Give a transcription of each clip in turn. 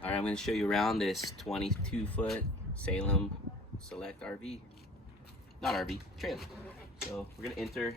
All right, I'm going to show you around this 22-foot Salem Select RV. Not RV, trailer. So we're going to enter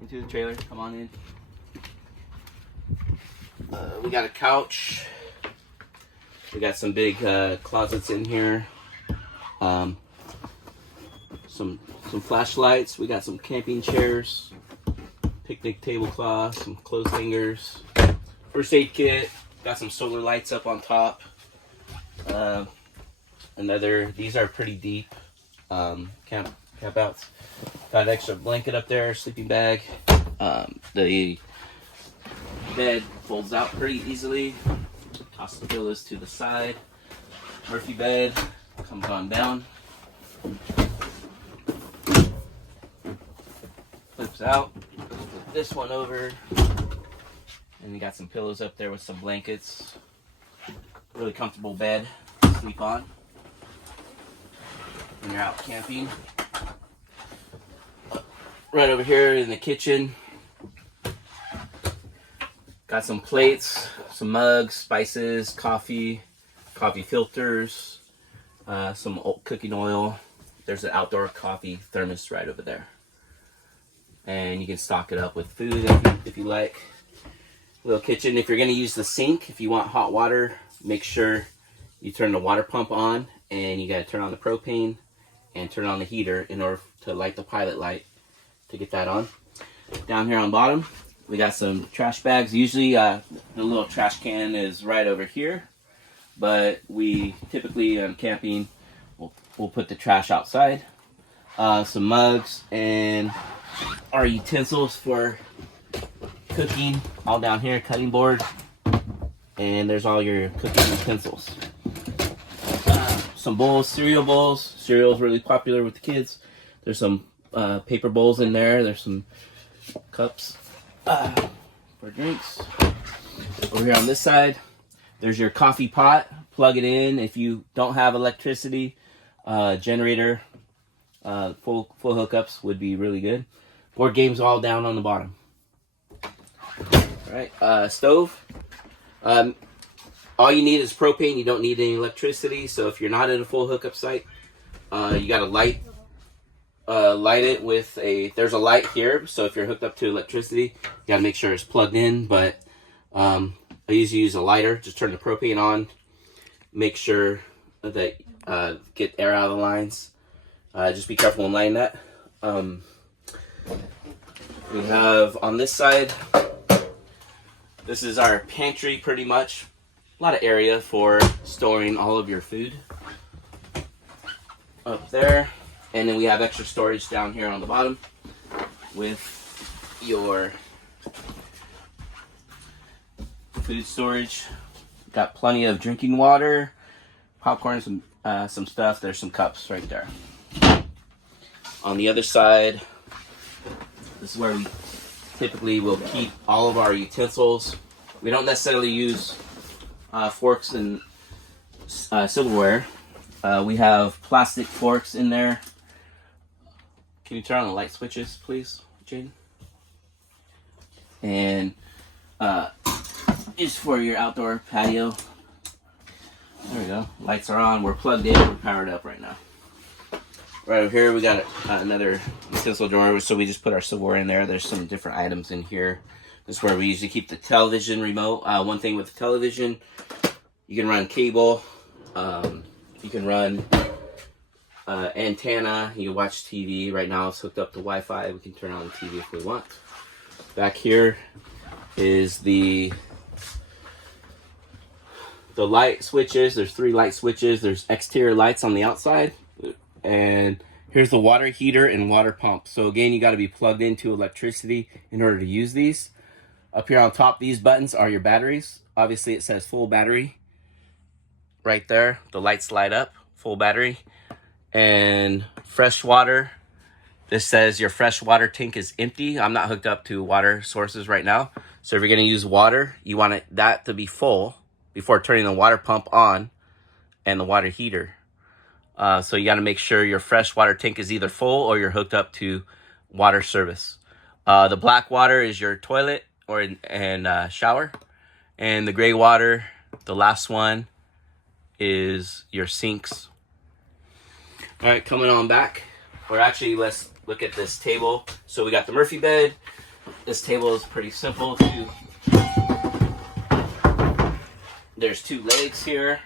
into the trailer. Come on in. We got a couch. We got some big closets in here. Some flashlights. We got some camping chairs, picnic tablecloth, some clothes hangers, first aid kit. Got some solar lights up on top. These are pretty deep camp outs. Got an extra blanket up there, sleeping bag. The bed folds out pretty easily. Toss the pillows to the side. Murphy bed comes on down. Flips out. Flip this one over. And you got some pillows up there with some blankets. Really comfortable bed to sleep on when you're out camping. Right over here in the kitchen, got some plates, some mugs, spices, coffee filters, some cooking oil. There's an outdoor coffee thermos right over there. And you can stock it up with food if you like. Little kitchen. If you're going to use the sink, if you want hot water, make sure you turn the water pump on, and you got to turn on the propane and turn on the heater in order to light the pilot light to get that on. Down here on bottom, we got some trash bags. Usually the little trash can is right over here, but we typically on camping we'll put the trash outside. Some mugs and our utensils for cooking all down here, cutting board, and there's all your cooking utensils. Some bowls, cereal bowls. Cereal is really popular with the kids. There's some paper bowls in there. There's some cups for drinks. Over here on this side, there's your coffee pot. Plug it in. If you don't have electricity, generator, full hookups would be really good. Board games all down on the bottom. Alright, stove. All you need is propane. You don't need any electricity. So if you're not in a full hookup site, you gotta light it with there's a light here. So if you're hooked up to electricity, you gotta make sure it's plugged in. But I usually use a lighter. Just turn the propane on. Make sure that get air out of the lines. Just be careful when lighting that. We have on this side, this is our pantry pretty much. A lot of area for storing all of your food up there. And then we have extra storage down here on the bottom with your food storage. Got plenty of drinking water, popcorn, some stuff. There's some cups right there. On the other side, this is where we typically will keep all of our utensils. We don't necessarily use forks and silverware. We have plastic forks in there. Can you turn on the light switches, please, Jaden? And is for your outdoor patio. There we go. Lights are on. We're plugged in. We're powered up right now. Right over here, we got another utensil drawer, so we just put our silverware in there. There's some different items in here. This is where we usually keep the television remote. One thing with the television, you can run cable. You can run antenna. You can watch TV. Right now it's hooked up to Wi-Fi. We can turn on the TV if we want. Back here is the light switches. There's 3 light switches. There's exterior lights on the outside. And here's the water heater and water pump. So again, you got to be plugged into electricity in order to use these. Up here on top, these buttons are your batteries. Obviously it says full battery right there. The lights light up, full battery. And fresh water. This says your fresh water tank is empty. I'm not hooked up to water sources right now. So if you're going to use water, you want that to be full before turning the water pump on and the water heater. So you got to make sure your fresh water tank is either full or you're hooked up to water service. The black water is your toilet and shower. And the gray water, the last one, is your sinks. All right, coming on back. Or actually, let's look at this table. So we got the Murphy bed. This table is pretty simple too. There's 2 legs here.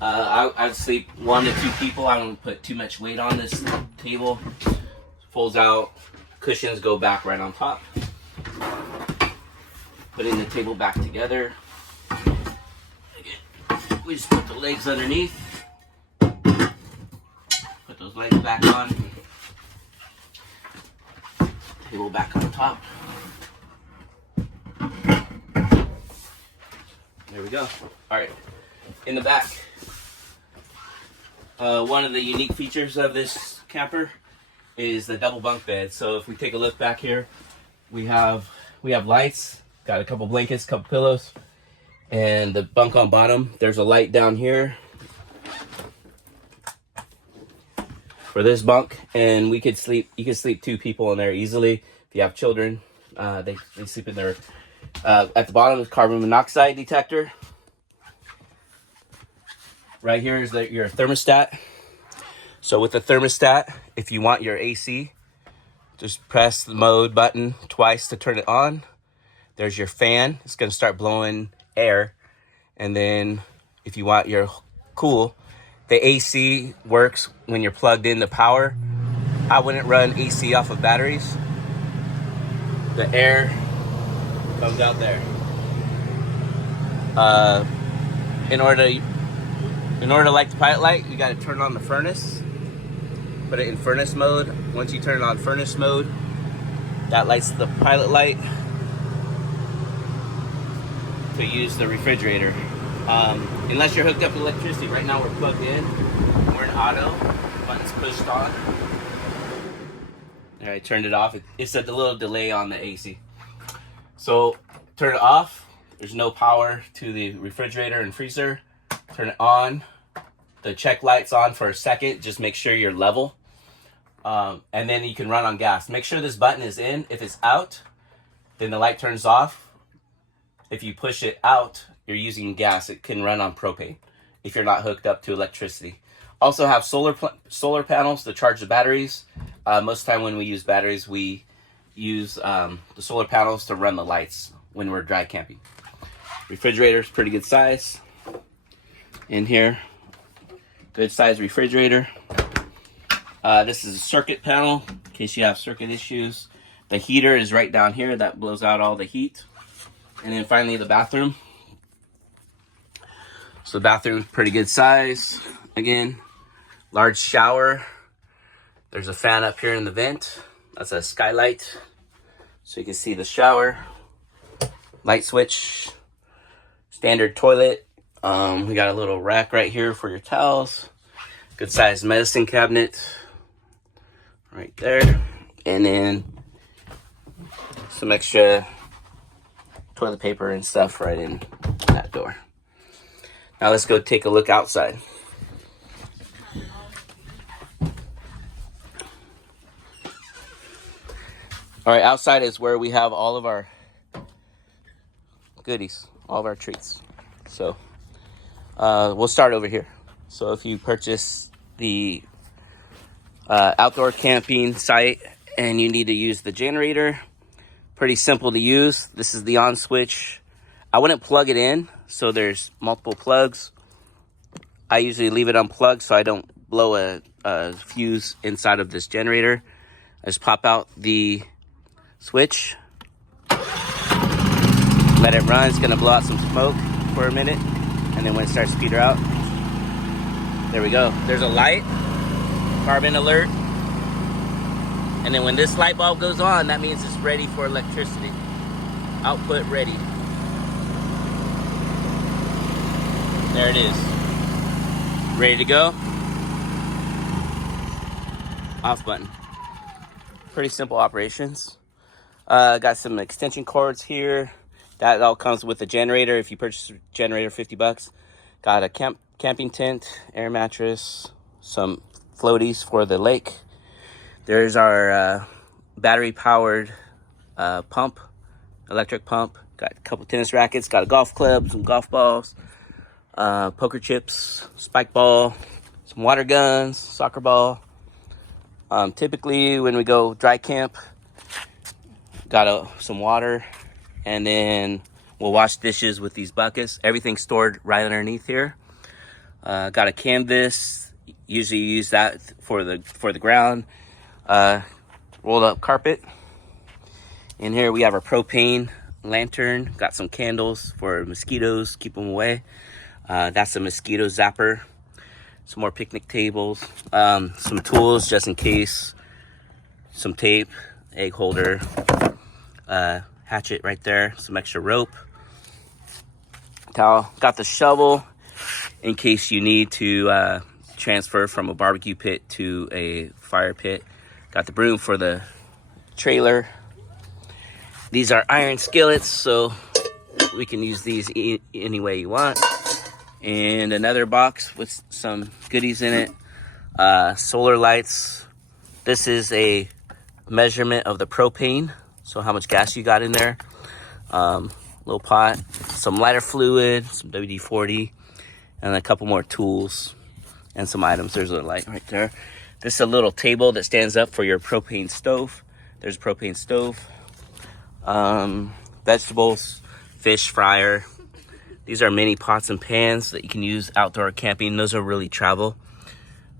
I'd sleep 1 to 2 people. I don't put too much weight on this table. Folds out. Cushions go back right on top. Putting the table back together. We just put the legs underneath. Put those legs back on. Table back on top. There we go. All right. In the back, one of the unique features of this camper is the double bunk bed. So if we take a look back here, we have lights. Got a couple blankets, couple pillows, and the bunk on bottom. There's a light down here for this bunk, and we could sleep. You could sleep 2 people in there easily. If you have children, they sleep in there. At the bottom is carbon monoxide detector. Right here is your thermostat. So with the thermostat, if you want your AC, just press the mode button twice to turn it on. There's your fan. It's going to start blowing air. And then if you want your cool, the AC works when you're plugged in the power. I wouldn't run AC off of batteries. The air comes out there. In order to light the pilot light, you got to turn on the furnace. Put it in furnace mode. Once you turn it on furnace mode, that lights the pilot light to use the refrigerator. Unless you're hooked up to electricity. Right now we're plugged in. We're in auto. Button's pushed on. There, I turned it off. It's a little delay on the AC. So turn it off. There's no power to the refrigerator and freezer. Turn it on. The check light's on for a second. Just make sure you're level. And then you can run on gas. Make sure this button is in. If it's out, then the light turns off. If you push it out, you're using gas. It can run on propane if you're not hooked up to electricity. Also have solar panels to charge the batteries. Most of the time when we use batteries, we use the solar panels to run the lights when we're dry camping. Refrigerator's pretty good size. In here, good size refrigerator. This is a circuit panel in case you have circuit issues. The heater is right down here. That blows out all the heat. And then finally the bathroom. So the bathroom's pretty good size. Again, large shower. There's a fan up here in the vent. That's a skylight. So you can see the shower. Light switch. Standard toilet. We got a little rack right here for your towels. Good sized medicine cabinet. Right there. And then some extra toilet paper and stuff right in that door. Now let's go take a look outside. All right, outside is where we have all of our goodies, all of our treats. So we'll start over here. So if you purchase the outdoor camping site and you need to use the generator, pretty simple to use. This is the on switch. I wouldn't plug it in, so there's multiple plugs. I usually leave it unplugged so I don't blow a fuse inside of this generator. I just pop out the switch, let it run. It's gonna blow out some smoke for a minute, and then when it starts to peter out, there we go. There's a light, carbon alert, and then when this light bulb goes on, that means it's ready for electricity. Output ready. There it is. Ready to go. Off button. Pretty simple operations. Got some extension cords here. That all comes with the generator. If you purchase a generator, $50. Got a camping tent, air mattress, some floaties for the lake. There's our battery powered pump, electric pump. Got a couple tennis rackets, got a golf club, some golf balls. poker chips, spike ball, some water guns, soccer ball. Typically when we go dry camp, got some water, and then we'll wash dishes with these buckets. Everything's stored right underneath here. Got a canvas. Usually use that for the ground. Rolled up carpet. In here we have our propane lantern. Got some candles for mosquitoes, keep them away. That's a mosquito zapper. Some more picnic tables. Some tools just in case. Some tape, egg holder, hatchet right there. Some extra rope. Towel. Got the shovel in case you need to transfer from a barbecue pit to a fire pit. Got the broom for the trailer. These are iron skillets, so we can use these any way you want. And another box with some goodies in it. Solar lights. This is a measurement of the propane, so how much gas you got in there. Little pot, some lighter fluid, some WD-40, and a couple more tools and some items. There's a light right there. This is a little table that stands up for your propane stove. There's a propane stove. Vegetables, fish fryer. These are mini pots and pans that you can use outdoor camping. Those are really travel.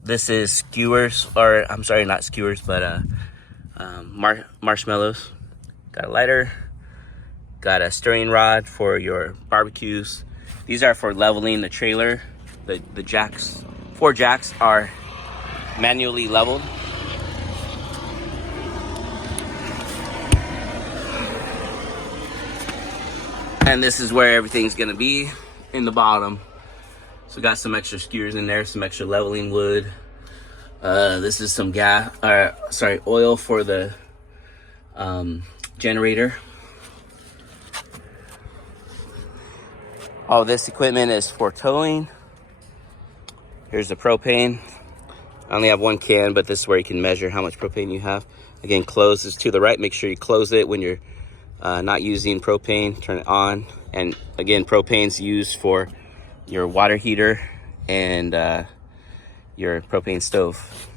This is skewers, or I'm sorry, not skewers, but marshmallows. Got a lighter. Got a stirring rod for your barbecues. These are for leveling the trailer. The jacks, 4 jacks are manually leveled. And this is where everything's gonna be, in the bottom. So got some extra skewers in there, some extra leveling wood. This is some oil for the generator. All this equipment is for towing. Here's the propane. I only have 1 can, but this is where you can measure how much propane you have. Again, close is to the right. Make sure you close it when you're not using propane. Turn it on. And again, propane's used for your water heater and your propane stove.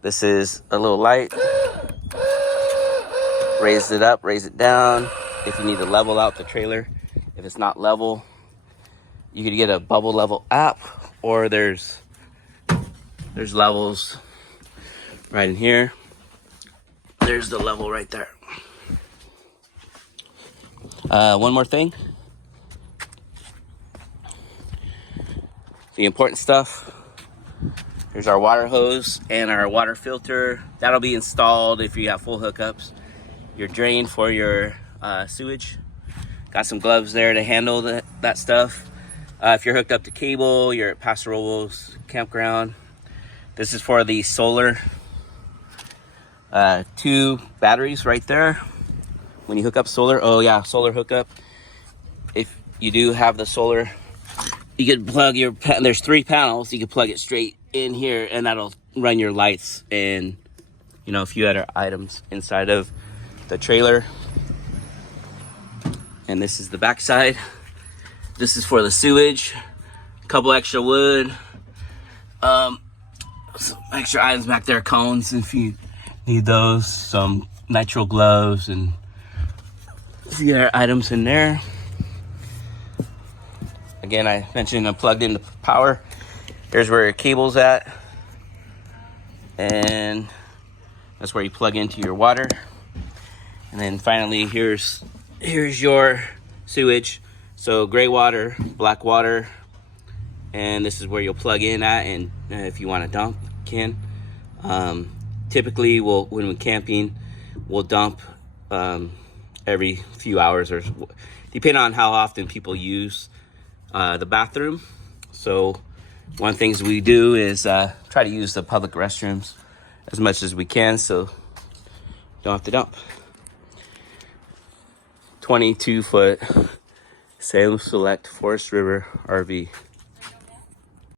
This is a little light. Raise it up, raise it down if you need to level out the trailer. If it's not level, you could get a bubble level app, or there's levels right in here. There's the level right there. One more thing. The important stuff. Here's our water hose and our water filter. That'll be installed if you have full hookups. Your drain for your sewage. Got some gloves there to handle that stuff. If you're hooked up to cable, you're at Paso Robles campground. This is for the solar. 2 batteries right there. When you hook up solar, solar hookup. If you do have the solar, you could plug your, there's 3 panels. You could plug it straight in here and that'll run your lights and, a few other items inside of the trailer. And this is the back side. This is for the sewage. A couple extra wood. Some extra items back there, cones if you need those. Some nitrile gloves and a few other items in there. Again, I mentioned I'm plugged into power. Here's where your cable's at. And that's where you plug into your water. And then finally, here's your sewage. So gray water, black water, and this is where you'll plug in at, and if you want to dump, you can. Typically, when we're camping, we'll dump every few hours, or depending on how often people use the bathroom. So one of the things we do is try to use the public restrooms as much as we can, so you don't have to dump. 22-foot Salem Select Forest River RV.